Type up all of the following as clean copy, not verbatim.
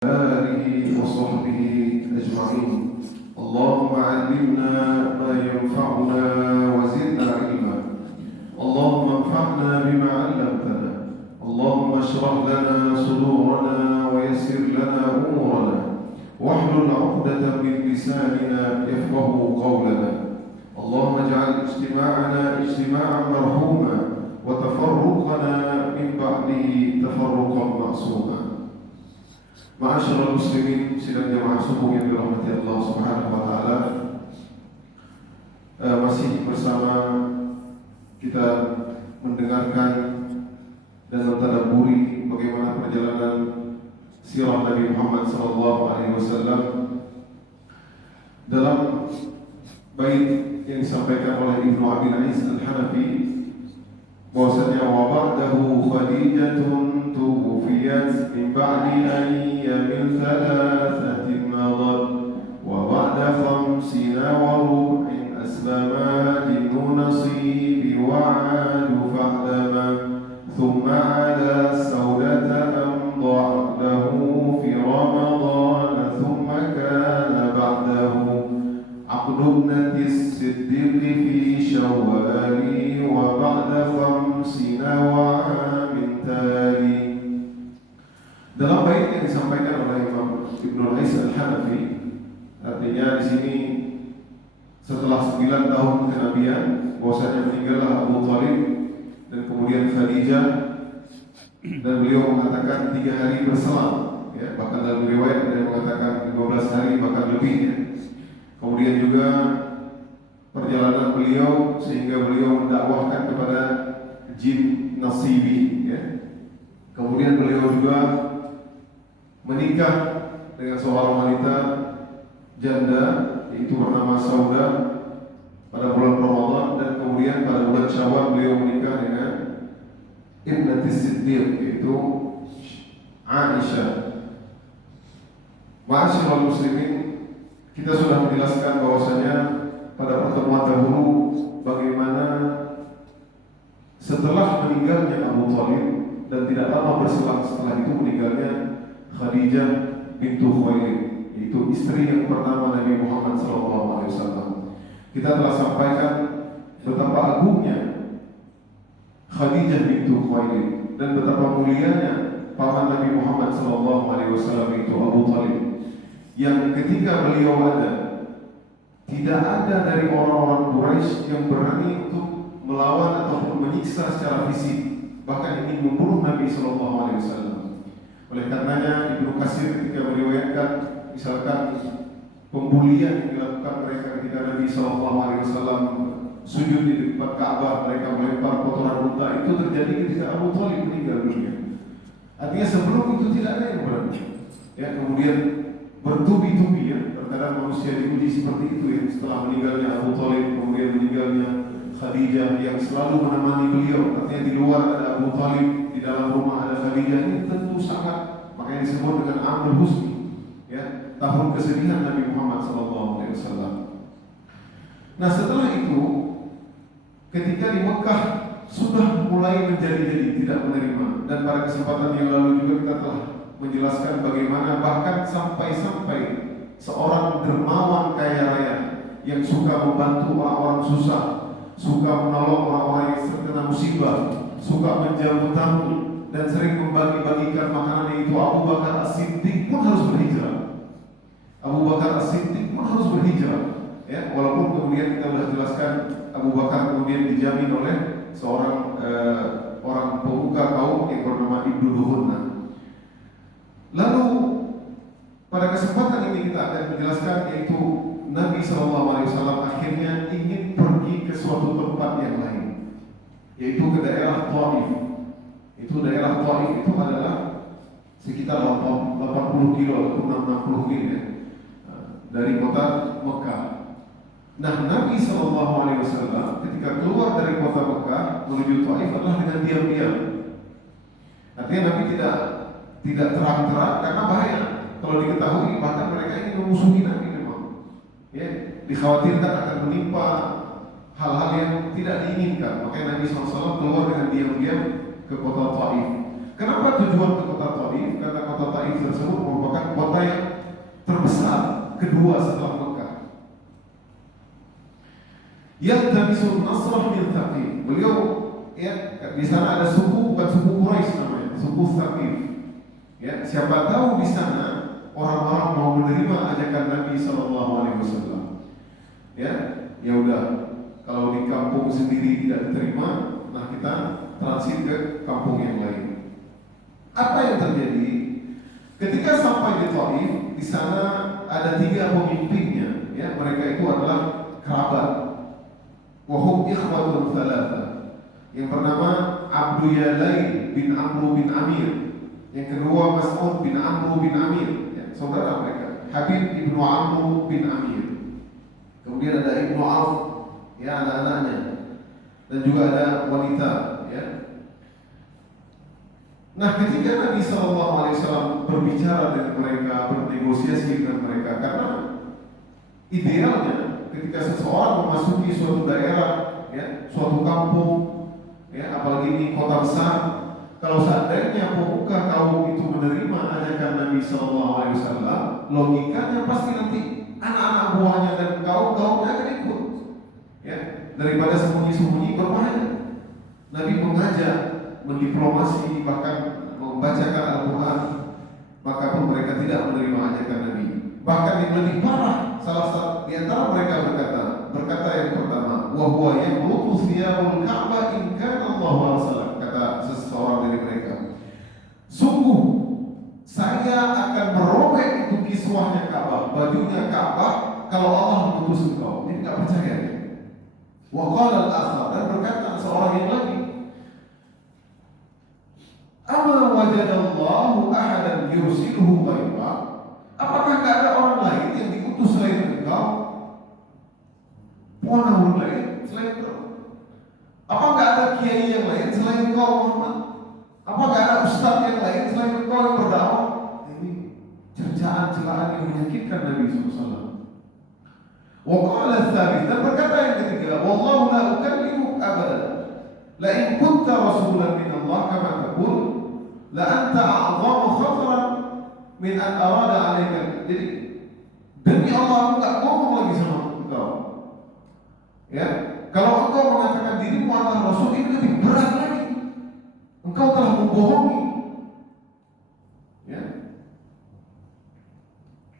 آله وصحبه أجمعين. اللهم علمنا ما ينفعنا وزدنا علما. اللهم انفعنا بما علمتنا. اللهم اشرح لنا صدورنا ويسر لنا أمورنا واحلل عقدة من لساننا يفقه قولنا. اللهم اجعل اجتماعنا اجتماعا مرحوما وتفرقنا من بعده تفرقا معصوما. Ma'asyiral muslimin sidang jamaah subuh yang dirahmati Allah Subhanahu wa taala. Masih bersama kita mendengarkan dan mentadabburi bagaimana perjalanan sirah Nabi Muhammad sallallahu alaihi wasallam dalam bait yang disampaikan oleh Ibnu Abil Ais Al-Hanafi bahwasanya wa ba'dahu Khadijatun tuwfiyat min ba'di ayyamin thalathatin madad wa ba'da khamsina wa ruhin aslama dinu nasibi wa 'adu fa'lama thumma 'ala sawdata amda'at lahu fi ramadan thumma kana ba'dahu 'aqdu ibnati as-siddiq fi syawwali wa ba'da khamsina wa 'amin tali. Dalam bait yang disampaikan oleh Imam Ibnu Ais Al-Hanafi, artinya di sini setelah 9 tahun kenabian, bahwasanya meninggallah Abu Thalib dan kemudian Khadijah, dan beliau mengatakan 3 hari berselang, ya, bahkan dalam riwayat ada yang mengatakan 12 hari bahkan lebih, ya. Kemudian juga perjalanan beliau sehingga beliau mendakwahkan kepada jin nasibi, ya. Kemudian beliau juga menikah dengan seorang wanita janda yaitu bernama Sauda pada bulan Ramadan, dan kemudian pada bulan Syawal beliau menikah dengan Ibnati Siddiq yaitu Aisyah. Ma'asyiral muslimin, kita sudah menjelaskan bahwasanya pada pertemuan dahulu bagaimana setelah meninggalnya Abu Thalib dan tidak lama berselang setelah itu meninggalnya Khadijah bintu Khuwailid, yaitu istri yang pertama Nabi Muhammad SAW. Kita telah sampaikan betapa agungnya Khadijah bintu Khuwailid dan betapa mulianya paman Nabi Muhammad SAW itu Abu Thalib, yang ketika beliau ada, tidak ada dari orang-orang Quraisy yang berani untuk melawan ataupun menyiksa secara fisik, bahkan ingin membunuh Nabi SAW. Oleh karenanya Ibnu Katsir ketika meriwayatkan misalkan pembulian yang dilakukan mereka ketika Nabi SAW sujud di depan Ka'bah, mereka melempar kotoran unta, itu terjadi ketika Abu Thalib meninggal dunia. Artinya sebelum itu tidak ada yang berani. Ya, kemudian bertubi-tubi, ya, terkadang manusia diuji seperti itu, ya. Setelah meninggalnya Abu Thalib, kemudian meninggalnya Khadijah yang selalu menemani beliau. Artinya di luar ada Abu Thalib, di dalam rumah ada Khadijah. Ini tentu sangat, makanya disebut dengan Amul Husni, ya, tahun kesedihan Nabi Muhammad SAW. Nah, setelah itu ketika di Mekah sudah mulai menjadi-jadi tidak menerima, dan pada kesempatan yang lalu juga kita telah menjelaskan bagaimana bahkan sampai-sampai seorang dermawan kaya raya yang suka membantu orang-orang susah, suka menolong orang-orang yang terkena musibah, suka menjamu tamu, dan sering membagi-bagikan makanan, yaitu Abu Bakar As-Siddiq pun harus berhijrah. Abu Bakar As-Siddiq pun harus berhijrah, ya, walaupun kemudian kita sudah jelaskan Abu Bakar kemudian dijamin oleh seorang orang pemuka kaum yang bernama Ibnu Duhunna. Lalu pada kesempatan ini kita akan menjelaskan yaitu Nabi SAW akhirnya ingin pergi ke suatu tempat yang lain, yaitu ke daerah Taif. Itu daerah Taif itu adalah sekitar 80 kilo atau 60 mil, ya, dari kota Mekah. Nah, Nabi SAW ketika keluar dari kota Mekah menuju Taif adalah dengan diam-diam. Artinya Nabi tidak terang-terang karena bahaya kalau diketahui, bahkan mereka ingin memusuhi Nabi memang, ya, dikhawatirkan akan menimpa hal-hal yang tidak diinginkan. Makanya Nabi SAW keluar dengan diam-diam ke kota Taif. Kenapa tujuan ke kota Taif? Karena kota Taif tersebut merupakan kota yang terbesar kedua setelah Mekah. Yang Yaltamisun nasrah min Thaqif. Beliau ya di sana ada suku, bukan suku Quraisy namanya, suku Thaqif. Ya, siapa tahu di sana orang-orang mau menerima ajakan Nabi Sallallahu Alaihi Wasallam. Ya udah, kalau di kampung sendiri tidak diterima, nah kita transit ke kampung yang lain. Apa yang terjadi? Ketika sampai di Taif, di sana ada 3 pemimpinnya. Ya, mereka itu adalah kerabat. Wahum ikhwatun thalatha. Yang pertama Abdu Yalail bin Amru bin Amir. Yang kedua Mas'ud bin Amru bin Amir, ya, saudara mereka. Habib ibnu Amru bin Amir. Kemudian ada Ibnu Auf, ya, anak-anaknya. Dan juga ada wanita, ya. Nah, ketika Nabi SAW berbicara dengan mereka, bernegosiasi dengan mereka, karena idealnya ketika seseorang memasuki suatu daerah, ya, suatu kampung, ya, apalagi ini kota besar, kalau seandainya pemuka kaum itu menerima ajakan Nabi SAW, logikanya pasti nanti anak-anak buahnya dan kaum-kaumnya akan ikut, ya, daripada sembunyi-sembunyi berbahaya. Nabi mengajak, mendiplomasi, bahkan membacakan Al-Quran, maka pun mereka tidak menerima ajakan Nabi. Bahkan yang lebih parah, salah satu di antara mereka berkata yang pertama, wa huwa yamlutu thiyabul Ka'bah in kana Allahu arsalah. Kata seseorang dari mereka, sungguh saya akan merobek itu kiswahnya Ka'bah, bajunya Ka'bah, kalau Allah mengutus engkau. Ini tidak percaya. Wa qala al-akhar, dan berkata seorang yang lagi, ama wajadallahu ahadan yursiluhu ghairah. Apakah tidak ada orang lain yang diutus selain engkau? Orang lain selain engkau? Apa enggak ada kiai yang lain selain engkau Muhammad? Apa enggak ada ustaz yang lain selain engkau yang berdakwah? Ini cercaan-celaan yang menyakitkan Nabi SAW. Wa qala ats-tsalits, dan berkata yang ketiga, wallahu la ukallimu abadan. La in kunta rasulan min Allah kama taqul, la anta a'zamu khataran min an arada 'alaika. Jadi demi Allah aku enggak ngomong lagi sama engkau. Ya, kalau engkau mengatakan dirimu adalah Rasul, ini lebih berat lagi. Engkau telah membohongi. Ya.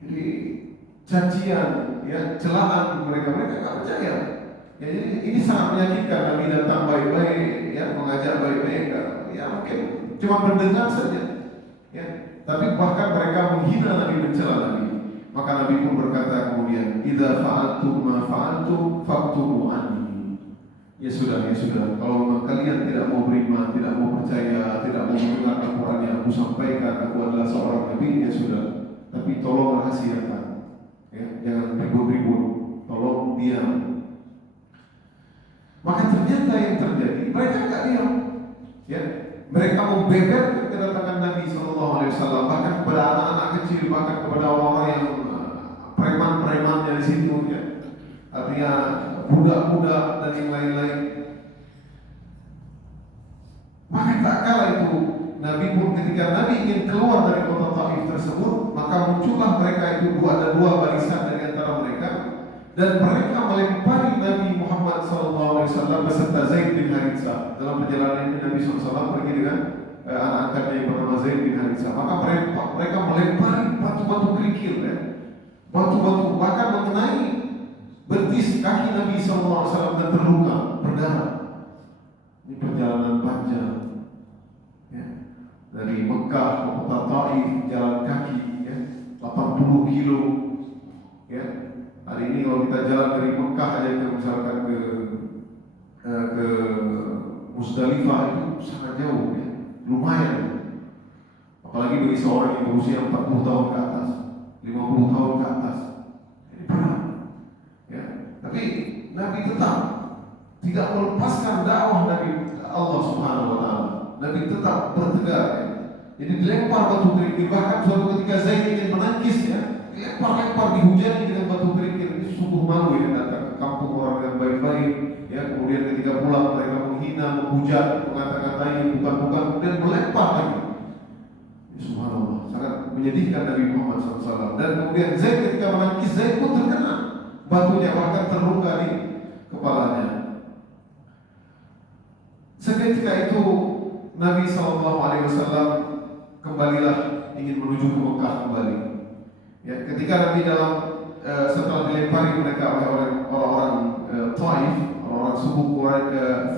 Jadi cacian, ya, celaan mereka nggak percaya. Ya, jadi ini sangat menyakitkan. Nabi datang baik-baik, ya, mengajak baik-baik, ya mungkin cuma mendengar saja. Ya, tapi bahkan mereka menghina Nabi, mencela Nabi. Maka Nabi pun berkata kemudian, idza fa'altum ma fa'altum faktumu anni. Ya sudah. Kalau memang kalian tidak mau beriman, tidak mau percaya, tidak mau mendengar Al-Quran yang aku sampaikan, aku adalah seorang Nabi, ya sudah. Tapi tolong rahasiakan, ya, jangan ribut-ribut, tolong diam. Maka ternyata yang terjadi, mereka nggak diam, ya. Mereka membeberkan kedatangan Nabi SAW, bahkan kepada anak-anak kecil, bahkan kepada orang-orang yang preman-premannya di situ, ya. Artinya budak-budak dan yang lain-lain. Maka tak kala itu Nabi pun, ketika Nabi ingin keluar dari kota Taif tersebut, maka muncullah mereka itu ada dua barisan dari antara mereka, dan mereka melempari Nabi Muhammad SAW beserta Zaid bin Haritsah. Dalam perjalanan ini Nabi SAW pergi dengan anak angkatnya yang bernama Zaid bin Haritsah. Maka mereka melempari batu-batu kerikil, ya. Batu-batu bahkan mengenai betis kaki Nabi SAW dan terluka, berdarah. Ini perjalanan panjang, ya. Dari Mekah ke kota Taif jalan kaki, ya, 80 kilo, ya. Hari ini kalau kita jalan dari Mekah aja ke misalkan ke Musdalifah itu sangat jauh, ya. Lumayan. Apalagi bagi seorang yang berusia 40 tahun ke atas, 50 tahun ke atas. Ini berat. Ya. Tapi Nabi tetap tidak melepaskan dakwah Nabi Allah Subhanahu wa taala. Nabi tetap bertegar, ya. Jadi dilempar batu kerikil, bahkan suatu ketika Zaid ingin menangkis, ya, dilempar-lempar, dihujani dengan batu kerikil. Ini sungguh malu, ya, datang ke kampung orang yang baik-baik, ya. Kemudian ketika pulang mereka menghina, menghujat, mengatakan lain bukan, kemudian melempar lagi. Subhanallah, sangat menyedihkan Nabi Muhammad SAW. kemudian Zaid ketika menangkis, Zaid pun terkena batunya, bahkan terluka di kepalanya. Seketika itu Nabi SAW kembalilah ingin menuju ke Mekah kembali. Ya, ketika Nabi setelah dilempari mereka oleh orang-orang Taif, orang-orang suku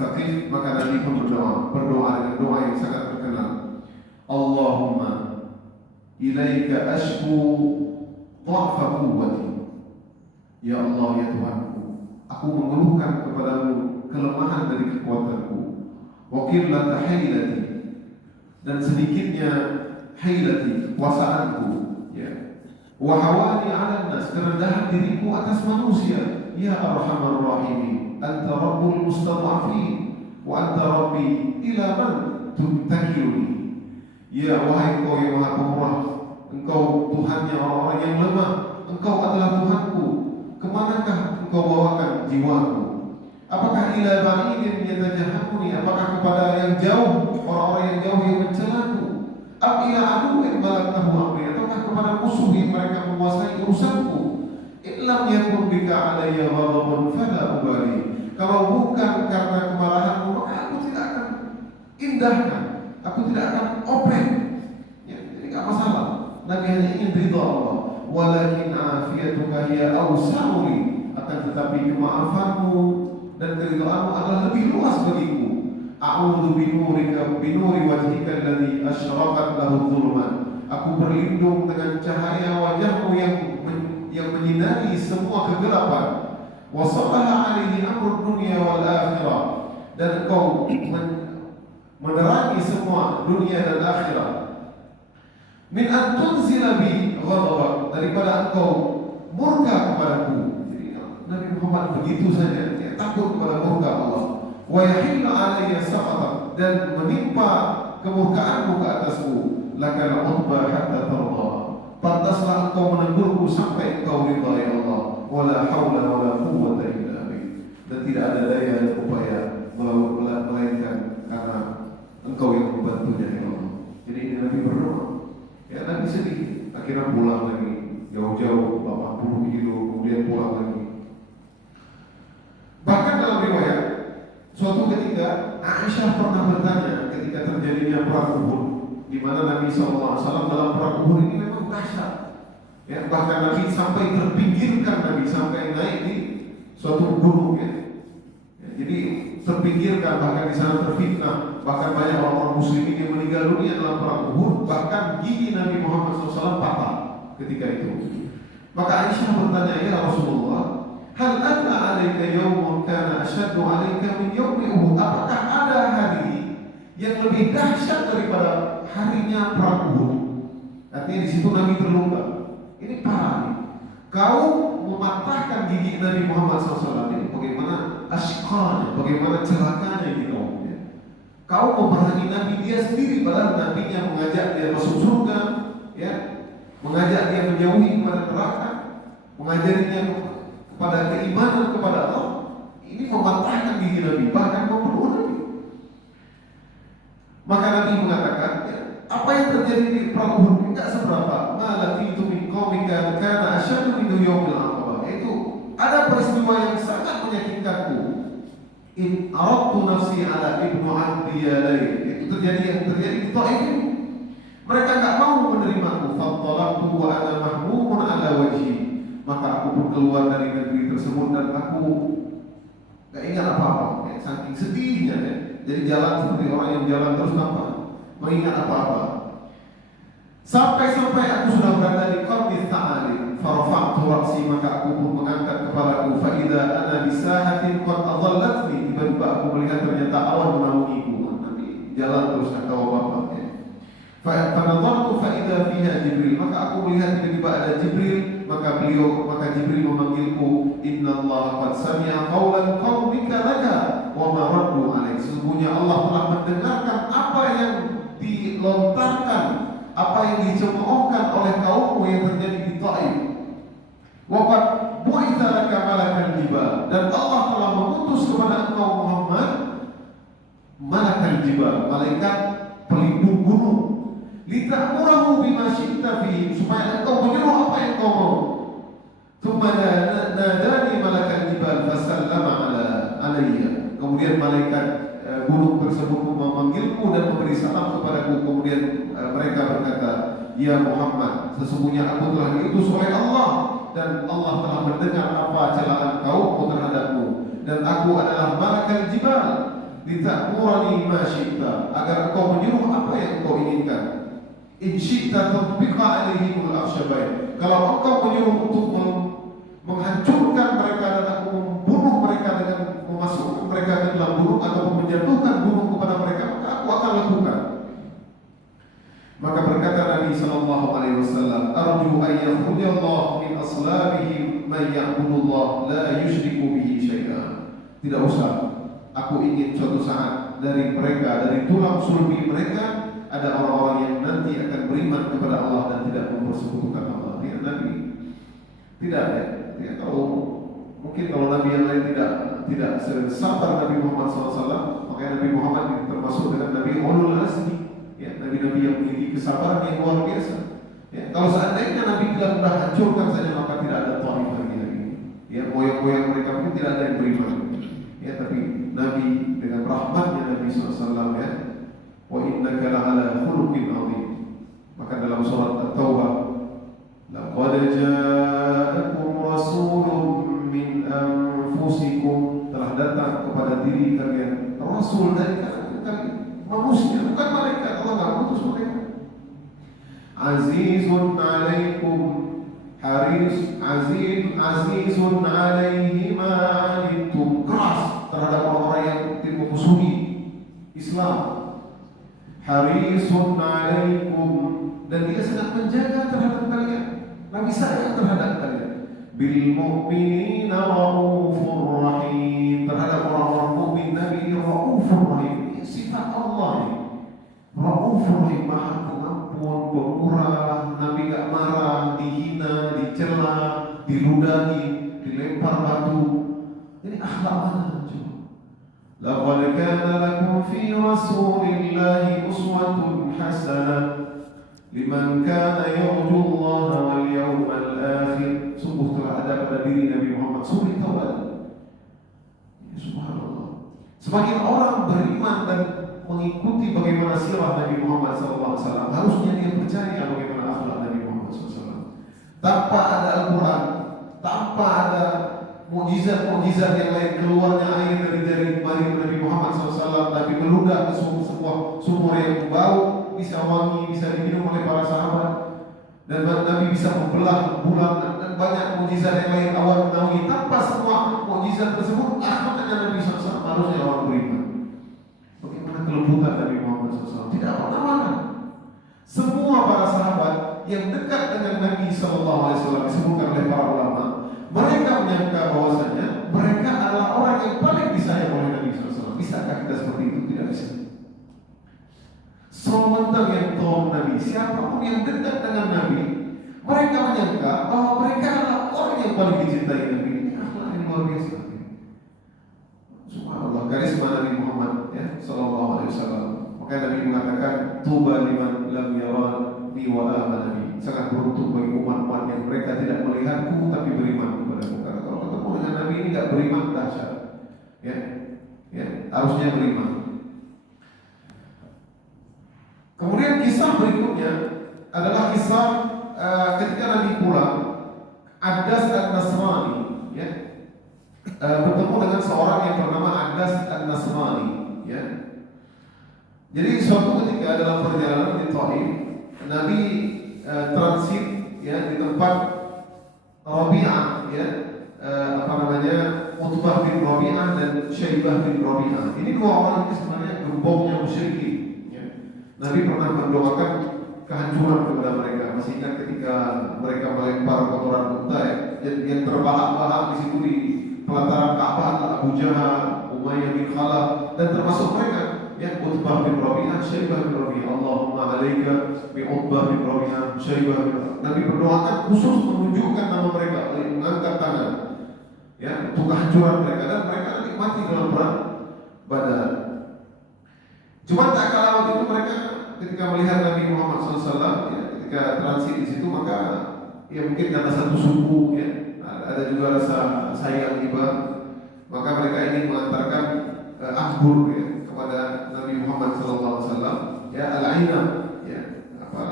Thaqif, maka Nabi pun berdoa dengan doa yang sangat terkenal. Allahumma ilaika ashku dha'fa quwwati. Ya Allah, ya Tuhanku, aku mengeluhkan kepadamu kelemahan dari kekuatanku. Wa qillata hailati, dan sedikitnya hailati, kekuasaanku, ya. Wa hawani 'ala nas, kerendahan diriku atas manusia. Ya Arhamar Rahimin, anta rabbul mustad'afin wa anta rabbi ila man tuntakiluni. Ya wahai Engkau yang Maha Pemurah, Engkau Tuhannya orang-orang yang lemah, Engkau adalah Tuhanku. Kemanakah Engkau bawakan jiwaku? Apakah ila ba'idin yatajahamuni, apakah kepada yang jauh, orang-orang yang jauh yang mencelaku? Am ila aduwwin malaknahu amri, ataukah kepada musuh yang mereka menguasai urusanku? Illam yakun bika alayya ghadabun fala ubali. Kalau bukan karena kemarahanmu, maka aku tidak akan indahkan, aku tidak akan open. Ya, jadi enggak masalah. Nabi hanya ingin ridha Allah. Walakin afiyatuka hiya awsa'u li, akan tetapi kemaafanmu dan keridhaanmu adalah lebih luas bagiku. A'udzu binuri wajhika alladhi asyraqat lahu dhulumat. Aku berlindung dengan cahaya wajahmu yang menyinari semua kegelapan. Wa sallaha alaihi amrud dunya wal akhirah, dan engkau menerangi semua dunia dan akhirat. Min an tunzila bi ghadabak, daripada engkau murka kepadaku. Jadi Nabi Muhammad begitu saja, dia takut kepada murka Allah. Wa yahillu alayya sakhatak, dan menimpa kemurkaanmu ke atasku. Lakal utba hatta tarda, pantaslah engkau menegurku sampai engkau ridha ya Allah. Wala haula wala quwwata illa bik, dan tidak ada daya dan upaya melainkan karena engkau yang membantunya ya Allah. Jadi ini Nabi berdoa. Ya, Nabi sedih, akhirnya pulang lagi jauh-jauh 80 kilo, kemudian pulang lagi. Bahkan dalam riwayat, suatu ketika Aisyah pernah bertanya ketika terjadinya perang Uhud, di mana Nabi SAW dalam perang Uhud ini memang dahsyat. Ya, bahkan Nabi sampai terpinggirkan, Nabi sampai naik di suatu gunung. Ya. Jadi terpinggirkan, bahkan di sana terfitnah, bahkan banyak orang-orang muslimin yang meninggal dunia dalam perang Uhud, bahkan gigi Nabi Muhammad SAW patah ketika itu. Maka Aisyah bertanya, ya Rasulullah, hal anna 'alaika yawmun kana ashaddu 'alaika min yawmi Uhud? Apakah ada hari yang lebih dahsyat daripada harinya perang Uhud? Artinya di situ Nabi terluka. Ini parah nih. Kau mematahkan gigi Nabi Muhammad SAW, ini bagaimana asyikanya, bagaimana celakanya gitu. Kau memerangi Nabi dia sendiri, padahal Nabinya mengajak dia masuk surga, ya, mengajak dia menjauhi kepada neraka, mengajarinya kepada keimanan kepada Allah. Ini mematahkan gigi Nabi, bahkan membunuh Nabi. Maka Nabi mengatakan, ya, apa yang terjadi di perang Uhud enggak seberapa. Malaqitu min qaumika kana asyaddu min yawmil aqabah. Itu ada peristiwa yang sangat menyakitkanku. In aradtu nafsi ala ibnu abdi yalai. Itu yang terjadi di Taif. Mereka enggak mau menerimaku. Fattalaqtu wa ana mahmumun ala wajhi. Maka aku pun keluar dari negeri tersebut dan aku enggak ingat apa-apa. Ya, saking sedihnya ya. Jadi jalan seperti orang yang jalan terus tanpa mengingat apa-apa. Sampai-sampai aku sudah berada di qarni ta'ali, farafa'tu ra'si, maka aku pun mengangkat kepalaku. Fa idza ana bisahatin qad adallatni, tiba-tiba aku melihat ternyata awan menaungiku. Nanti jalan terus kata bapak ya. Fa nadartu fa idza fiha Jibril, maka aku melihat tiba-tiba ada Jibril, maka Jibril memanggilku, innallaha qad sami'a qawlan qaumika laka wa ma raddu 'alaik. Sesungguhnya Allah telah mendengarkan apa yang dilontarkan, apa yang dicemoohkan oleh kaummu yang terjadi di Taif. Waqad bu'itsa laka malakal jibal, dan Allah telah mengutus kepada engkau Muhammad malakal jibal, malaikat pelindung gunung. Litamurahu bima syi'ta fihi, supaya engkau menyuruh apa yang kau mau. alayya. Kemudian malaikat gunung tersebut memanggilku dan memberi salam kepadaku. Kemudian mereka berkata, ya Muhammad, sesungguhnya aku telah diutus oleh Allah dan Allah telah mendengar apa celaan kaummu terhadapmu, dan aku adalah malakal jibal litakmurani ma syi'ta, agar engkau menyuruh apa yang engkau inginkan. In syi'ta tatbiqa alaihimul akhshabain, kalau engkau menyuruh untuk menghancurkan mereka dan aku membunuh mereka dengan memasukkan mereka ke dalam gunung atau menjatuhkan gunung kepada mereka, maka aku akan lakukan. Maka berkata Nabi sallallahu alaihi wasallam, arju an yakhruja Allah min aslabihim man ya'budullah la yusyriku bihi syai'an. Tidak usah, aku ingin suatu saat dari mereka, dari tulang sulbi mereka, ada orang-orang yang nanti akan beriman kepada Allah dan tidak mempersekutukan Allah. Ya, Nabi tidak ya, kalau mungkin kalau Nabi yang lain tidak sabar Nabi Muhammad SAW, makanya Nabi Muhammad termasuk dengan Nabi Ulul Azmi, ya, Nabi-Nabi yang memiliki kesabaran yang luar biasa. Ya, kalau seandainya Nabi bilang sudah hancurkan saja, maka tidak ada Taif lagi. Ya, moyang-moyang mereka pun tidak ada yang beriman. Ya, tapi Nabi dengan rahmatnya Nabi SAW, ya, wa innaka la'ala khuluqin 'azim. Maka dalam surat At-Taubah, laqad ja'akum rasulun min anfusikum, telah datang kepada diri kalian rasul dari kalangan kalian, manusia, bukan malaikat. Allah enggak mengutus malaikat. Azizun 'alaikum azizun 'alaihi ma 'anittum, keras terhadap orang-orang yang memusuhi Islam. Harisun 'alaikum, dan dia sangat menjaga terhadap kalian. Nabi sayang terhadap kalian. Bil mu'minina raufur rahim, terhadap orang-orang mukmin Nabi raufur rahim. Ini sifat Allah. Raufur rahim, maha pengampun, pemurah. Nabi gak marah, dihina, dicela, diludahi, dilempar batu. Ini akhlak mana? Laqad kana lakum fi rasulillahi uswatun hasanah liman kana yarju Allah wal yawmal akhir. Sungguh telah ada pada diri Nabi Muhammad suri tauladan. Ya, subhanallah. Semakin orang beriman dan mengikuti bagaimana sirah Nabi Muhammad SAW, harusnya dia percaya bagaimana akhlak Nabi Muhammad SAW. Tanpa ada Al-Quran, tanpa ada mukjizat-mukjizat yang lain, keluarnya air dari jari Nabi Muhammad SAW, Nabi meludah ke sebuah sumur yang bau, bisa wangi, bisa diminum oleh para sahabat, dan Nabi bisa membelah bulan dan banyak mukjizat yang lain awal menaungi. Tanpa semua mukjizat tersebut, akhlaknya Nabi SAW harusnya orang beriman. Bagaimana kelembutan Nabi Muhammad SAW? Tidak pernah. Semua para sahabat yang dekat dengan Nabi SAW disebutkan oleh para ulama, mereka menyangka bahwasanya mereka adalah orang yang paling disayang oleh Nabi SAW. Bisakah kita seperti itu? Tidak bisa. Sementara yang tahu Nabi, siapapun yang dekat dengan Nabi, mereka menyangka bahwa mereka adalah orang yang paling dicintai Nabi. Ini akhlak yang luar biasa. Subhanallah, karisma Nabi Muhammad, ya, Sallallahu Alaihi Wasallam. Maka Nabi mengatakan, tuba liman lam yarani wa amani. Sangat beruntung bagi umat-umat yang mereka tidak melihatku tapi beriman kepadaku. Karena kalau ketemu dengan Nabi ini tidak beriman, dahsyat. Ya, harusnya beriman. Kemudian kisah berikutnya adalah kisah ketika Nabi pulang, Adas an-Nasrani, ya, bertemu dengan seorang yang bernama Adas an-Nasrani, ya. Jadi suatu ketika dalam perjalanan di Taif, Nabi transit, ya, di tempat Rabi'ah, ya, Utbah bin Rabi'ah dan Syaibah bin Rabi'ah. Ini dua orang ini sebenarnya gembongnya musyrikin. Nabi pernah mendoakan kehancuran kepada mereka. Masih ingat ketika mereka melempar kotoran unta, ya, yang terbahak-bahak di situ di pelataran Ka'bah, Abu Jahal, Umayyah bin Khalaf, dan termasuk mereka, ya, Utbah bin Rabi'ah, Syaibah bin Rabi'ah. Allahumma alaika bi Utbah bin Rabi'ah, Syaibah bin Rabi'ah. Nabi berdoakan khusus menunjukkan nama mereka, mengangkat tangan, ya, untuk kehancuran mereka, dan mereka nanti mati dalam perang Badar. Cuma tak kalah waktu itu mereka ketika melihat Nabi Muhammad SAW, ya, ketika transit di situ, maka ya mungkin karena satu suku, ya, ada juga rasa sayang iba, maka mereka ingin mengantarkan anggur ya, kepada Nabi Muhammad SAW, ya al-ainam, ya apa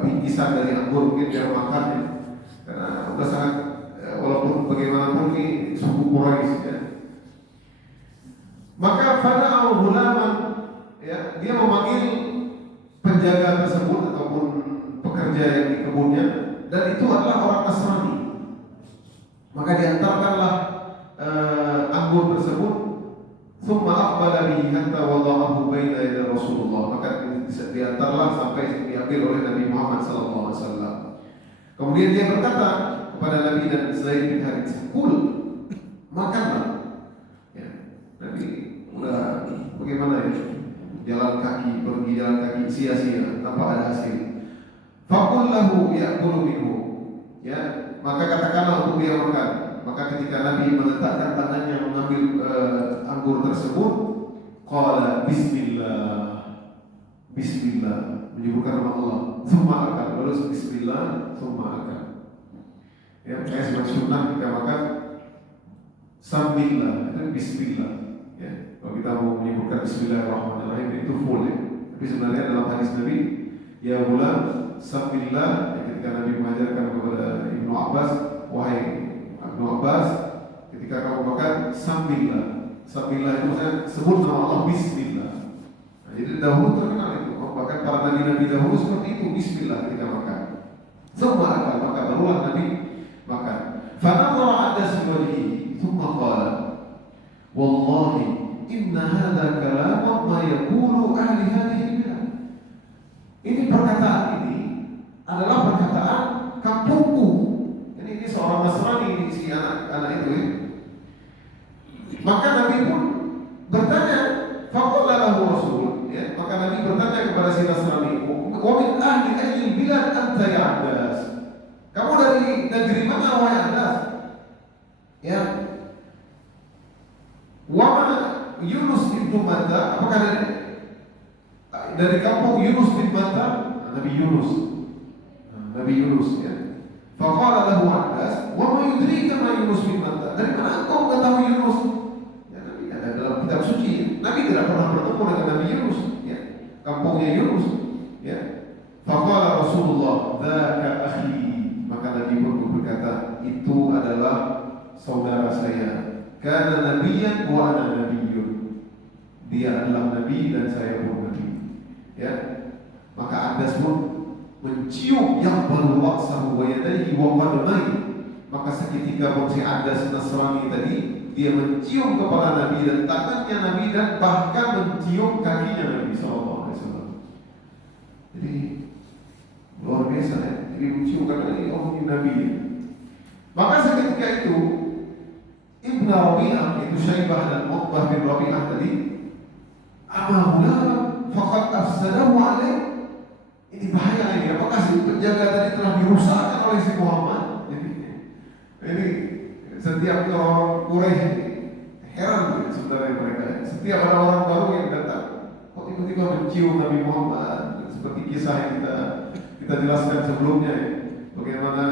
bingkisan dari anggur mungkin dia makan ya, karena sudah sangat walaupun bagaimanapun ini suku Quraisy ya. Maka fada'u ghulaman, ya dia memanggil penjaga tersebut ataupun pekerja yang di kebunnya, dan itu adalah orang Nasrani. Maka diantarkanlah anggur tersebut. Thumma aqbala bihi hatta wada'ahu baina yaday Rasulullah. Maka diantarlah sampai diambil oleh Nabi Muhammad SAW. Kemudian dia berkata kepada Nabi dan Zaid bin Harith, "Kul, makanlah." Ya, Nabi udah bagaimana ya? Jalan kaki, pergi jalan kaki sia-sia tanpa ada hasil. Faqul lahu ya'kulu minhu. Ya, maka katakanlah untuk dia makan. Maka ketika Nabi meletakkan tangannya mengambil anggur tersebut, qala bismillah, bismillah, menyebutkan nama Allah, tsumma akal, lalu bismillah, tsumma akal. Ya, kayak sebagai sunnah kita makan sambillah, itu bismillah. Ya, kalau kita mau menyebutkan bismillahirrahmanirrahim itu full ya. Tapi sebenarnya dalam hadis Nabi, ya ghulam sambillah, ya, ketika Nabi mengajarkan kepada Ibnu Abbas, wahai Ibnu Abbas, ketika kamu makan sambillah. Sambillah itu maksudnya sebut nama Allah bismillah. Nah, jadi dahulu terkenal itu, bahkan para nabi-nabi dahulu seperti itu, bismillah ketika makan. Semua akal, maka barulah Nabi makan. Fanadhara 'adda wajhihi, thumma qala, wallahi inna hadha kalamun ma yaqulu ahli hadhihi bilad. Ini perkataan ini adalah perkataan kampungku. Ini seorang Nasrani, si anak itu ya. Maka Nabi pun bertanya, faqala lahu Rasul, ya, maka Nabi bertanya kepada si Nasrani, wa min ahli ayyil bilad anta ya Abbas? Kamu dari negeri mana wahai Abbas? Ya. Wa Yunus bin Matta, apakah dari kampung Yunus bin Matta? Nabi Yunus. Nabi Yunus ya. Faqala lahu Abbas, wa ma yudrika ma Yunus bin Matta? Dari mana engkau mengetahui Yunus? Dalam kitab suci, Nabi tidak pernah bertemu dengan Nabi Yunus, ya. Kampungnya Yunus, ya. Faqala Rasulullah, dzaka akhi. Maka Nabi pun berkata, itu adalah saudara saya. Kana nabiyyan wa ana nabiyyun. Dia adalah nabi dan saya pun nabi. Ya. Maka Abbas pun mencium yang balu waqsahu wa yadayhi wa qadamaihi. Maka seketika pun si Abbas Nasrani tadi, dia mencium kepala Nabi dan tangannya Nabi dan bahkan mencium kakinya Nabi SAW. Jadi luar biasa ya. Jadi mencium karena oh ini Nabi. Maka seketika itu Ibnu Rabi'ah, itu Syaibah dan Uqbah bin Rabi'ah tadi, amahula faqad afsadahu alaih. Ini bahaya ini. Apakah si penjaga tadi telah dirusakkan oleh si Muhammad? Jadi setiap orang Quraisy heran sebenarnya mereka. Setiap orang baru yang datang, kok tiba-tiba mencium Nabi Muhammad, seperti kisah yang kita jelaskan sebelumnya, ya. Bagaimana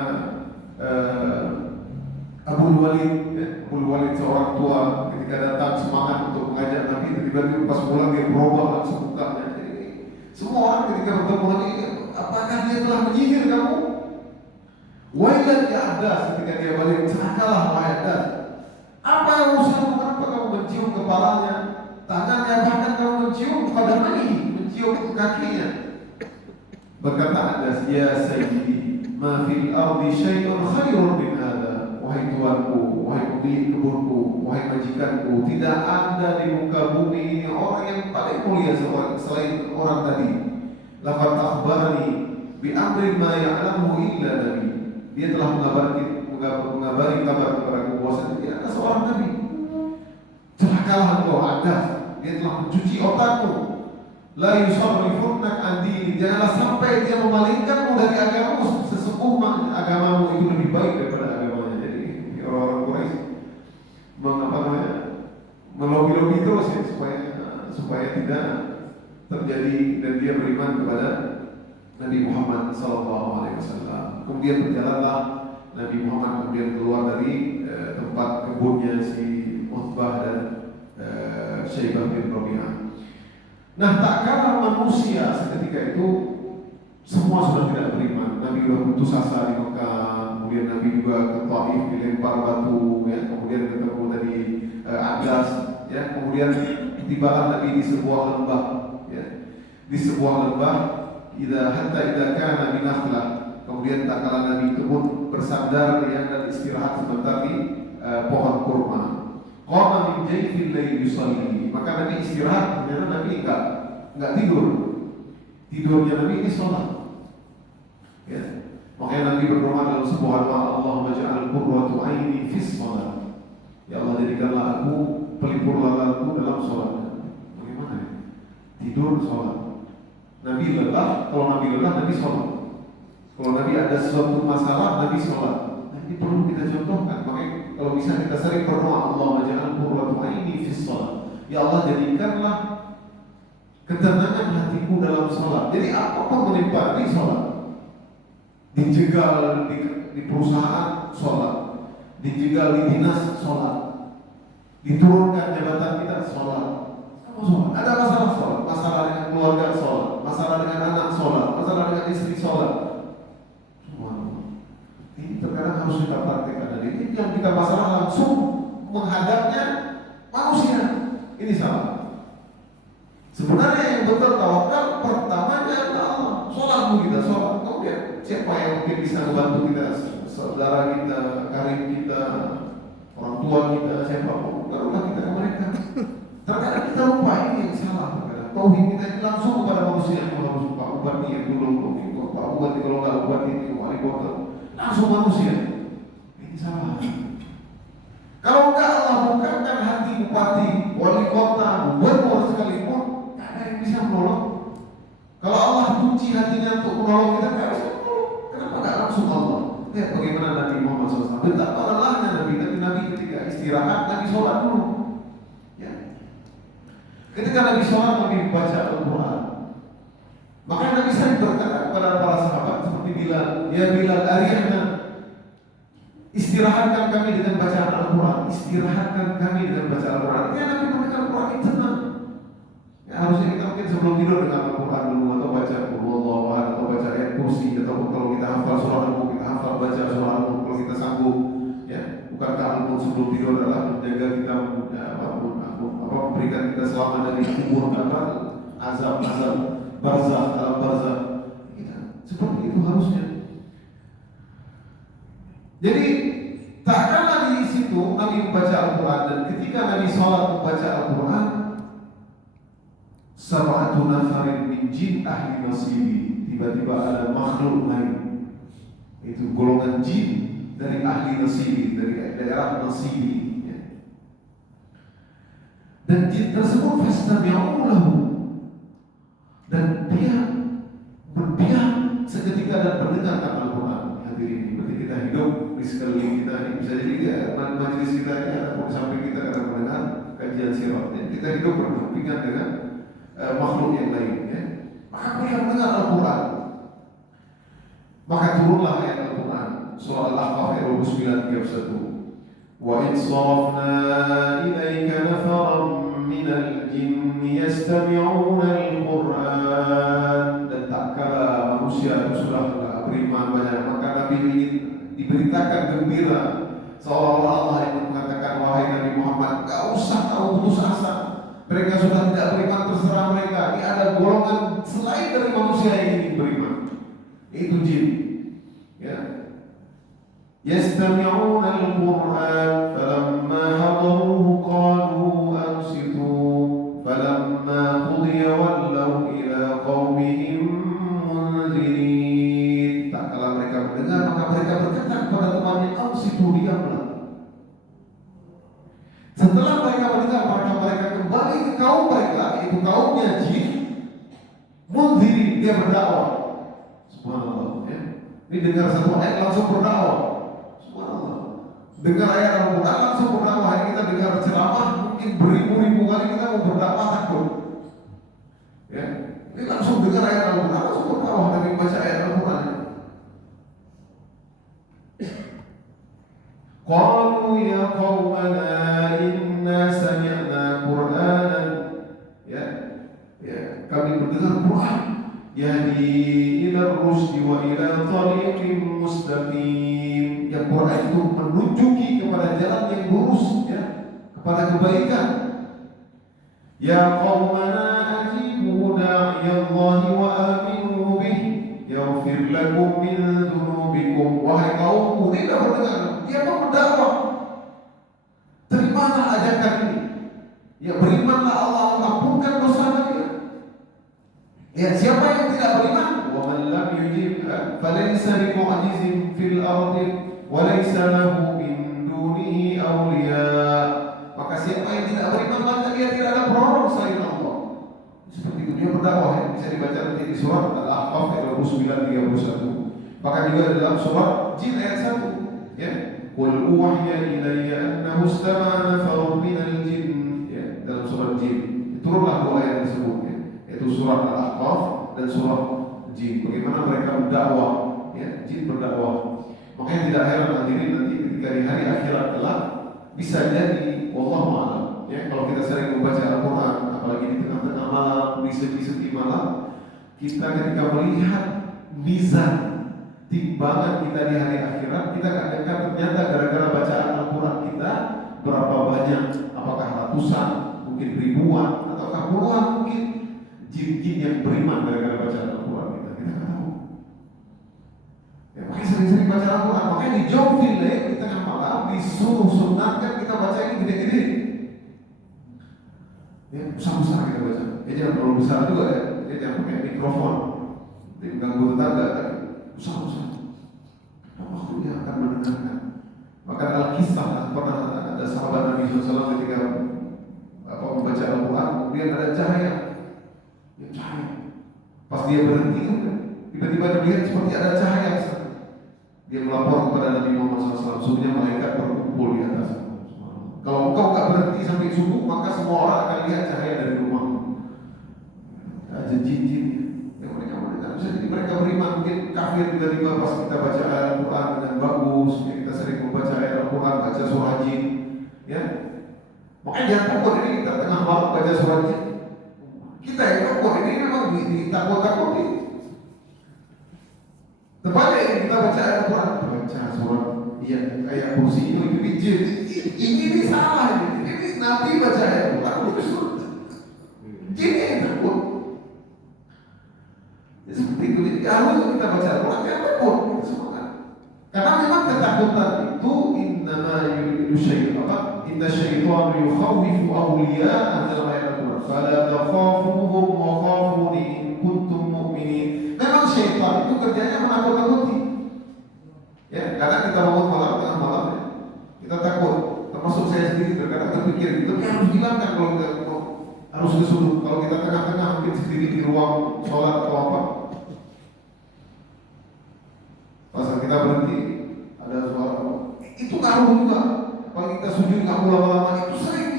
Abu Walid, ya. Abu Walid seorang tua ketika datang semangat untuk mengajak Nabi, tiba-tiba pas pulang dia berubah langsung mukanya. Semua orang ketika bertemu Nabi, apakah dia telah menyihir kamu? Wailan ya Abbas, ketika dia balik, celakalah wahai Abbas. Apa yang urusanmu? Kenapa kamu mencium kepalanya, tangannya, bahkan kamu mencium qadamaihi, mencium kakinya? Berkata Abbas, ya sayyidi, ma fil ardi syai'un khairun min hadha. Wahai tuanku, wahai pemilik kebunku, wahai majikanku, tidak ada di muka bumi ini orang yang paling mulia selain orang tadi. Laqad akhbarani bi amrin ma ya'lamu illa nabi. Dia telah mengabari kabar kepadaku bahwa dia adalah seorang nabi. Celakalah engkau Abbas, dia telah mencuci otakmu. La yusarrifunnak an dini, janganlah sampai dia memalingkanmu dari agamamu. Sesungguhnya agamamu itu lebih baik daripada agamanya. Jadi orang-orang Quraisy melobi-lobi terus ya, supaya tidak terjadi dan dia beriman kepada Nabi Muhammad SAW. Kemudian berjalanlah Nabi Muhammad kemudian keluar dari tempat kebunnya si Utbah dan Syaibah bin Rabi'ah. Nah, tak kalah manusia seketika itu semua sudah tidak beriman. Nabi sudah putus asa di Mekah, kemudian Nabi juga ke Taif dilempar batu, ya, kemudian ketemu dari Adas, ya, kemudian tibalah Nabi di sebuah lembah, ya, di sebuah lembah. Idza kana min nakhlah. Kemudian tak kalah Nabi itu pun bersandar ya, dan istirahat sebentar di pohon kurma. Qama min jayfil layl yusalli. Maka Nabi istirahat, ternyata Nabi enggak tidur. Tidurnya Nabi ini sholat. Ya. Makanya Nabi berdoa dalam sebuah doa, Allahumma ja'al qurratu aini fis sholat. Ya Allah, jadikanlah aku pelipur lalaku dalam sholat. Bagaimana ya? Tidur sholat. Nabi lelah, kalau Nabi lelah, Nabi sholat. Kalau Nabi ada suatu masalah, Nabi sholat. Nah, ini perlu kita contohkan. Makanya kalau bisa kita sering berdoa, Allahumma ja'al qurratu aini fis sholat. Ya Allah, jadikanlah ketenangan hatiku dalam sholat. Jadi apapun menimpa di sholat, dijegal di perusahaan sholat, dijegal di dinas sholat, diturunkan jabatan kita sholat. Ada masalah sholat, masalah dengan keluarga sholat, masalah dengan anak sholat, masalah dengan istri sholat. Ini terkadang harus kita praktikkan. Dan ini yang kita masalah langsung menghadapnya manusia. Ini salah. Sebenarnya yang betul tawakal pertamanya adalah Allah. Sholat kita, sholat. Kemudian siapa yang mungkin bisa membantu kita, saudara kita, karib kita, orang tua kita, siapapun, barulah kita ke mereka. Terkadang kita lupa ini yang salah. Tauhid kita ini langsung kepada manusia yang harus Pak Bupati yang dulu, Pak Bupati kalau nggak Bupati itu wali kota, langsung manusia. Ini salah. Kalau enggak Allah bukakan hati bupati, wali kota, gubernur sekalipun, nggak ada yang bisa menolong. Kalau Allah kunci hatinya untuk menolong kita, nggak bisa menolong. Kenapa nggak langsung Allah? Lihat bagaimana Nabi Muhammad SAW. Betapa lelahnya Nabi ketika istirahat, Nabi sholat dulu. Ya. Ketika Nabi sholat, Nabi baca Al-Quran. Maka Nabi sering berkata kepada para sahabat seperti Bilal, ya Bilal, arihna, istirahatkan kami dengan bacaan Al-Quran. Istirahatkan kami dengan bacaan Al-Quran. Ya Nabi membaca Al-Quran itu tenang. Ya, harusnya kita mungkin sebelum tidur dengan Al-Quran dulu, atau baca Qul atau baca ayat kursi, ataupun kalau kita hafal surah Al-Mulk, kita hafal baca surah Al-Mulk kalau kita sanggup. Ya, bukankah Al-Mulk sebelum tidur adalah menjaga kita, memberikan kita selamat dari kubur, azab barzakh, alam barzakh. Seperti itu harusnya. Jadi tak kalah di situ Nabi membaca Al-Quran, dan ketika Nabi sholat membaca Al-Quran, sab'atu nafarin min jin ahli nasibi, tiba-tiba ada makhluk lain, itu golongan jin dari ahli nasibi, dari daerah nasibi, ya. Dan jin tersebut fastami'u lahu, dan dia berdiam seketika dan mendengarkan Al-Quran. Hadirin, berarti kita hidup di sekeliling kita ini, bisa jadi ya, majelis kita ini ataupun di samping kita kadang mendengar kajian sirat, ya. Kita hidup berdampingan dengan makhluk yang lain, ya. Maka mereka mendengar Al-Quran. Maka turunlah ayat Al-Quran, surah Al-Ahqaf ayat 29-31. Wa in sarafna ilaika nafaran minal jinni yastami'una al-Quran. Dan tak kala manusia itu sudah beriman banyak, maka Nabi ingin diberitakan gembira, seolah-olah Allah yang mengatakan, wahai Nabi Muhammad, gak usah tahu putus asa. Mereka sudah tidak beriman, terserah mereka. Ini ada golongan selain dari manusia yang ingin beriman, itu jin. Ya. Yastami'una al-Qur'an falamma hadaruhu qalu ansitu falamma qudiya wallaw ila qaumihim munzirin. Tak kala mereka mendengar, maka mereka berkata kepada temannya, ansitu, diamlah. Setelah mereka mendengar, maka mereka kembali ke kaum mereka, yaitu kaumnya jin. Munzirin, dia berdakwah. Subhanallah, ya. Ini dengar satu ayat langsung berdakwah. Subhanallah. Dengar ayat Al-Quran langsung berdakwah. Hari kita dengar ceramah mungkin beribu-ribu kali, kita mau berdakwah takut. Ya, ini langsung dengar ayat Al-Quran langsung berdakwah dari baca ayat Al-Quran. Qalu ya qaumana inna sami'na Qur'anan, ya, ya, kami mendengar Quran yahdi ila rusdi wa ila tariqin mustaqim. Yang Quran itu menunjuki kepada jalan yang lurus, ya, kepada kebaikan. Ya qaumana ajibu da'iyallahi wa aminu bih yaghfir lakum min dzunubikum. Wahai kaumku, tidak mendengar, dia berdakwah. Terimalah ajakan ini. Ya, berimanlah, Allah mengampunkan dosa dia. Ya, siapa yang tidak beriman? Wa man lam yujib falaysa bimu'jizin fil ardi wa laysa lahu min dunihi awliya. Maka siapa yang tidak beriman, maka dia tidak ada penolong selain Allah. Seperti itu dia berdakwah, ya. Bisa dibaca nanti di surat Al-Ahqaf ayat 29-31. Bahkan juga dalam surat Jin ayat 1, ya. Qul uwahya ilayya annahu istama'a nafarun minal jin, ya, dalam surat Jin. Turunlah dua ayat tersebut, ya, yaitu surat Al-Ahqaf dan surat Jin. Bagaimana mereka berdakwah, ya, jin berdakwah. Makanya tidak heran hadirin nanti ketika di hari akhirat kelak bisa jadi wallahu a'lam, ya, kalau kita sering membaca Al-Quran, apalagi di tengah-tengah malam, di segi-segi malam, kita ketika melihat mizan timbangan kita di hari akhirat, kita kadang-kadang ternyata gara-gara bacaan Al-Quran kita berapa banyak, apakah ratusan, mungkin ribuan, ataukah puluhan mungkin jin-jin yang beriman gara-gara bacaan Al-Quran kita nggak tahu. Ya, makanya sering-sering baca Al-Quran, makanya di Jomfil di tengah malam disuruh sunatkan kita baca ini gede-gede. Ya, besar-besar kita baca. Ya, jangan terlalu besar juga, ya. Jadi jangan pakai mikrofon, jadi ganggu tetangga. Besar-besar. Waktu dia akan mendengarkan. Maka Al-Kisah pernah ada sahabat Nabi SAW ketika membaca Al-Quran, kemudian ada cahaya. Ya, cahaya. Pas dia berhenti, tiba-tiba dia lihat seperti ada cahaya. Dia melapor kepada Nabi Muhammad SAW, subuhnya malaikat berkumpul di atas. Kalau engkau tak berhenti sampai subuh, maka semua orang akan lihat cahaya dari rumahmu. Ada jin-jin yang mereka mendengar. Bisa jadi mereka beriman, mungkin kafir tiba-tiba pas kita baca Al-Quran dengan bagus, ya, kita sering membaca ayat Al-Quran, baca surah jin, ya. Makanya jangan takut, ini kita tengah malam baca surah jin. Kita yang takut, ini memang ditakut-takuti. Tempatnya yang kita baca ayat Al-Quran, baca surah, iya, ayat kursi itu jin. Ini salah, ini Nabi baca ayat Al-Quran, jin yang takut. Ya, seperti itu, harus kita baca Al-Quran, jangan takut. Karena memang ketakutan itu innama yuridu syaitan, inna syaitan yukhawifu awliya'ah dalam ayat Al-Quran. Fala takhafuhum wa khafuni in kuntum mu'minin. Memang syaitan itu kerjanya menakut-nakuti. Ya, karena kita bangun malam, tengah malam, ya, kita takut. Termasuk saya sendiri terkadang terpikir, tapi harus hilangkan kalau kita harus disuruh. Kalau kita tengah-tengah mungkin sedikit di ruang sholat atau apa, pas kita berhenti ada suara, itu ngaruh juga. Kalau kita sujud nggak lama-lama, itu sering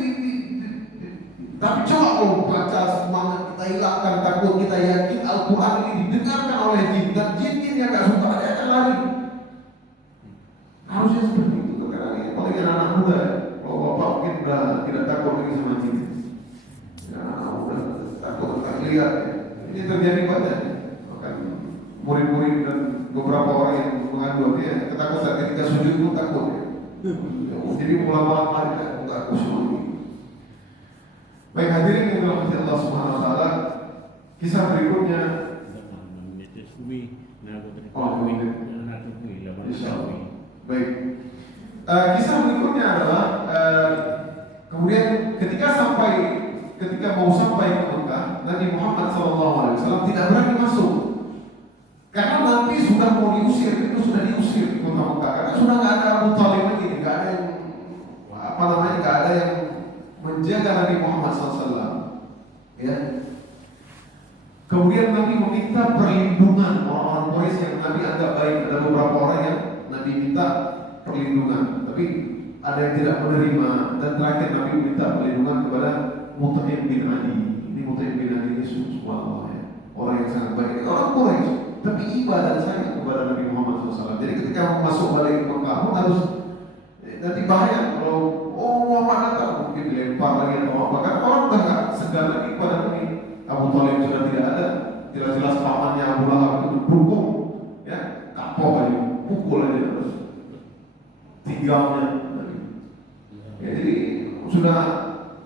tapi coba kalau baca semangat kita hilangkan takut, kita yakin Al-Quran ini didengarkan oleh jin, dan jin-jin yang nggak suka dia akan lari. Harusnya seperti itu. Terkadang ya, apalagi anak muda, kalau bapak mungkin udah tidak takut lagi sama jin. Ya, udah takut tak lihat. Ini terjadi banyak. Bahkan murid-murid dan beberapa orang yang mengadu ya, ketakutan ketika sujud pun takut. Ya. Jadi lama-lama enggak khusyuk. Baik hadirin yang dirahmati Allah Subhanahu wa taala, kisah berikutnya baik. Kisah berikutnya adalah kemudian ketika mau sampai ke Mekah, Nabi Muhammad SAW tidak berani masuk karena Nabi sudah mau diusir, itu sudah diusir ke kota Mekah karena sudah nggak ada Abu Thalib lagi, nggak ada yang nggak ada yang menjaga Nabi Muhammad SAW. Ya. Kemudian Nabi meminta perlindungan orang-orang Quraisy yang Nabi anggap baik. Ada beberapa orang yang Nabi minta perlindungan, tapi ada yang tidak menerima. Dan terakhir Nabi minta perlindungan kepada Mut'im bin Adi. Ini Mut'im bin Adi ini subhanallah, ya, orang yang sangat baik, orang Quraisy, tapi ibadah sayang kepada Nabi Muhammad SAW. Jadi ketika masuk balik ke Mekah harus, dan Nanti bahaya kalau Muhammad datang mungkin dilempar lagi atau apa, kan orang udah nggak segan lagi pada Nabi. Abu Thalib sudah tidak ada, jelas-jelas pamannya Abu Lahab itu dipukul, ya, kapok aja, pukul aja terus, tinggalnya. Ya, jadi sudah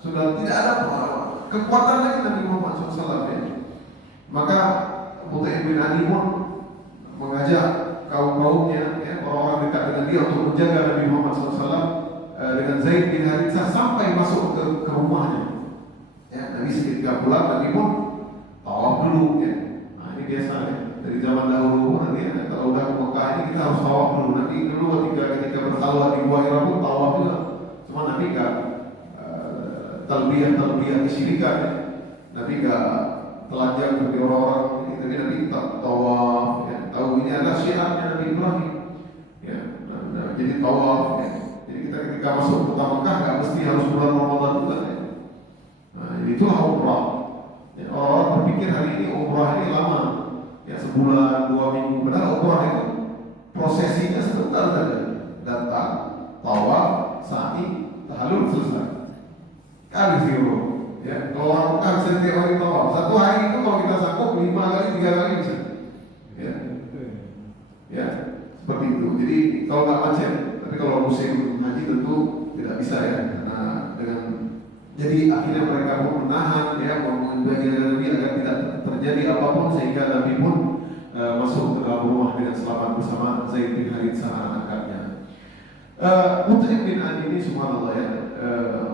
tidak ada kekuatan lagi Nabi Muhammad SAW. Ya. Maka Mut'im bin Adi pun mengajak kaum-kaumnya, ya, orang-orang dekat dengan dia untuk menjaga Nabi Muhammad SAW dengan Zaid bin Harithah sampai masuk ke rumahnya. Ya, Nabi seketika pulang, Nabi pun tawaf dulu. Ya. Nah, ini biasa ya. Dari zaman dahulu nanti ya, kalau udah ke Mekah ini kita harus tawaf dulu. Nanti dulu ketika berkhulwat di Gua Hira pun tawaf juga. Cuma Nabi nggak talbiyah kesyirikan. Ya. Nabi nggak telanjang seperti orang-orang ini. Tapi Nabi tak tawaf. Ya. Tahu ini adalah syiarnya Nabi Ibrahim. Ya. Nah, jadi tawaf. Ya. Jadi kita ketika masuk kota Mekah nggak mesti harus bulan Ramadan juga. Ya. Nah, itulah umrah. Ya, orang berpikir hari ini umrah ini lama, ya sebulan, 2 minggu. Padahal umrah itu prosesinya sebentar saja. Datang, tawaf, sa'i, tahallul, selesai. Kali zero. Ya, kalau orang Mekah bisa setiap hari tawaf. Satu hari itu kalau kita sanggup 5 kali, 3 kali bisa. Ya, ya seperti itu. Jadi kalau nggak macet, tapi kalau musim haji tentu tidak bisa ya. Karena dengan jadi akhirnya mereka pun menahan, ya, menjaga Nabi agar tidak terjadi apapun, sehingga Nabi pun masuk ke dalam rumah dengan selamat bersama Zaid bin Harithah anak-anaknya. Mut'im bin Adi ini subhanallah ya,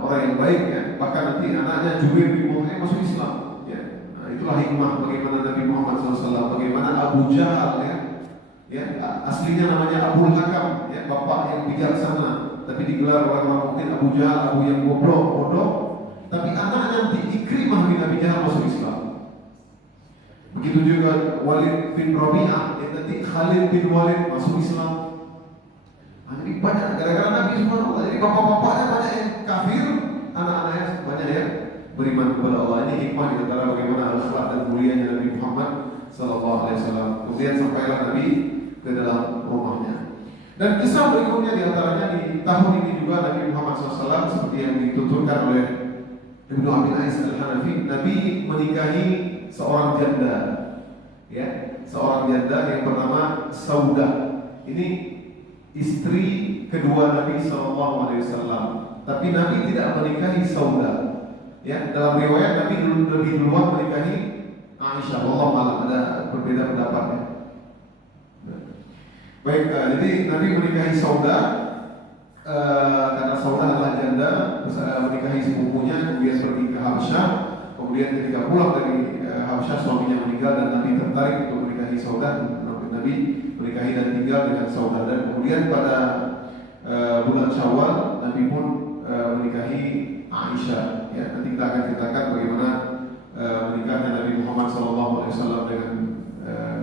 orang yang baik ya. Bahkan nanti anaknya Jubair bin Mut'im masuk Islam. Ya. Nah, itulah hikmah bagaimana Nabi Muhammad SAW, bagaimana Abu Jahal ya aslinya namanya Abu Hakam, ya, bapak yang bijaksana, tapi digelar oleh orang mungkin Abu Jahal, Abu yang goblok, bodoh. Tapi anaknya nanti Ikrimah bin Abi Jahal masuk Islam. Begitu juga Walid bin Rabi'ah, yang nanti Khalid bin Walid masuk Islam. Nah, jadi banyak gara-gara Nabi subhanallah. Jadi bapak-bapaknya banyak yang kafir, anak-anaknya banyak yang beriman kepada Allah. Ini hikmah di antara bagaimana akhlak dan mulianya Nabi Muhammad sallallahu alaihi wasallam. Kemudian sampailah Nabi ke dalam rumahnya. Dan kisah berikutnya di antaranya di tahun ini juga Nabi Muhammad SAW seperti yang dituturkan oleh Ibnu Abi Ais Al-Hanafi, Nabi menikahi seorang janda, ya, seorang janda yang bernama Saudah. Ini istri kedua Nabi SAW. Tapi Nabi tidak menikahi Saudah. Ya, dalam riwayat Nabi lebih duluan menikahi Aisyah. Allah malam ada berbeda pendapat. Ya. Baik, jadi Nabi menikahi Saudah. Karena Saudah adalah janda, menikahi sepupunya, kemudian pergi ke Habsyah. Kemudian ketika pulang dari Habsyah, suaminya meninggal dan Nabi tertarik untuk menikahi Saudah. Nabi menikahi dan tinggal dengan Saudah. Dan kemudian pada bulan Syawal, Nabi pun menikahi Aisyah. Ya, nanti kita akan ceritakan bagaimana menikahnya Nabi Muhammad SAW dengan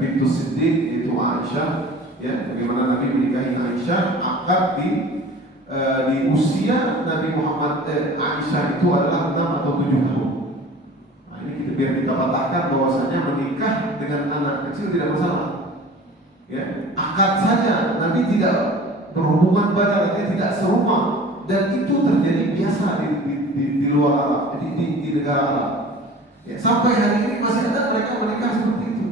bintu Siddiq, yaitu Aisyah. Ya, bagaimana Nabi menikahi Aisyah, akad di usia Nabi Muhammad Aisyah itu adalah 6 atau 7 tahun. Nah, ini biar kita patahkan bahwasanya menikah dengan anak kecil tidak masalah. Ya, akad saja Nabi tidak berhubungan badan, artinya tidak serumah, dan itu terjadi biasa di luar Arab, di negara Arab. Ya, sampai hari ini masih ada mereka menikah seperti itu,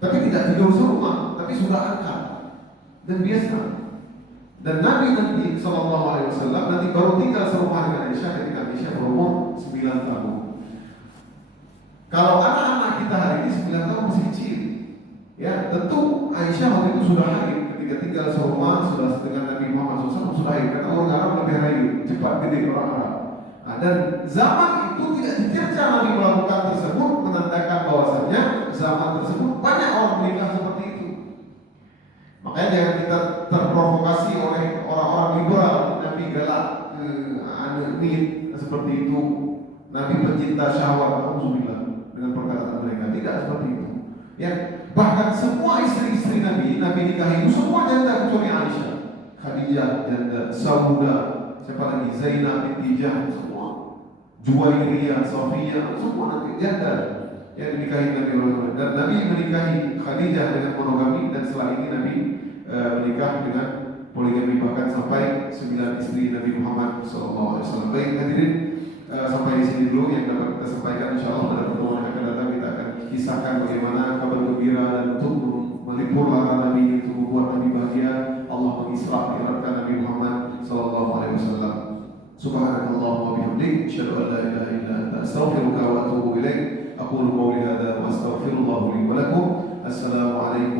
tapi tidak tidur serumah, tapi sudah akad dan biasa. Dan Nabi SAW nanti baru tinggal serumah dengan Aisyah ketika Aisyah berumur 9 tahun. Kalau anak-anak kita hari ini 9 tahun masih kecil, ya tentu Aisyah waktu itu sudah haid ketika tinggal serumah sudah dengan Nabi Muhammad SAW sudah haid, karena orang Arab lebih haid cepat gede orang Arab. Nah, dan zaman itu tidak dikira Nabi melakukan tersebut menandakan bahwasanya zaman tersebut banyak orang menikah seperti itu. Makanya jangan kita terprovokasi oleh orang-orang liberal. Nabi galak nih seperti itu, Nabi pencinta syahwat, alhamdulillah, dengan perkataan mereka. Tidak seperti itu. Ya, bahkan semua istri-istri Nabi nikahi itu semua janda kecuali Aisyah, Khadijah janda, Saudah, siapa lagi, Zainab binti Jahsh, semua, Juwairiyah, Safiyah, semua nanti janda yang dinikahi Nabi Muhammad. Dan Nabi menikahi Khadijah dengan monogami, dan setelah ini Nabi menikah dengan poligami, bahkan sampai 9 istri Nabi Muhammad SAW. Baik hadirin, sampai di sini dulu yang dapat kita sampaikan. Insyaallah pada pertemuan yang akan datang kita akan kisahkan bagaimana kabar gembira dan untuk melipur lara Nabi itu membuat Nabi bahagia. Allah mengisra mi'rajkan Nabi Muhammad SAW. Subhanakallah wa bihamdik, asyhadu an la ilaha illa anta, astaghfiruka wa atubu ilaik. Aqulu qawli hadza wa astaghfirullah li wa lakum. Assalamualaikum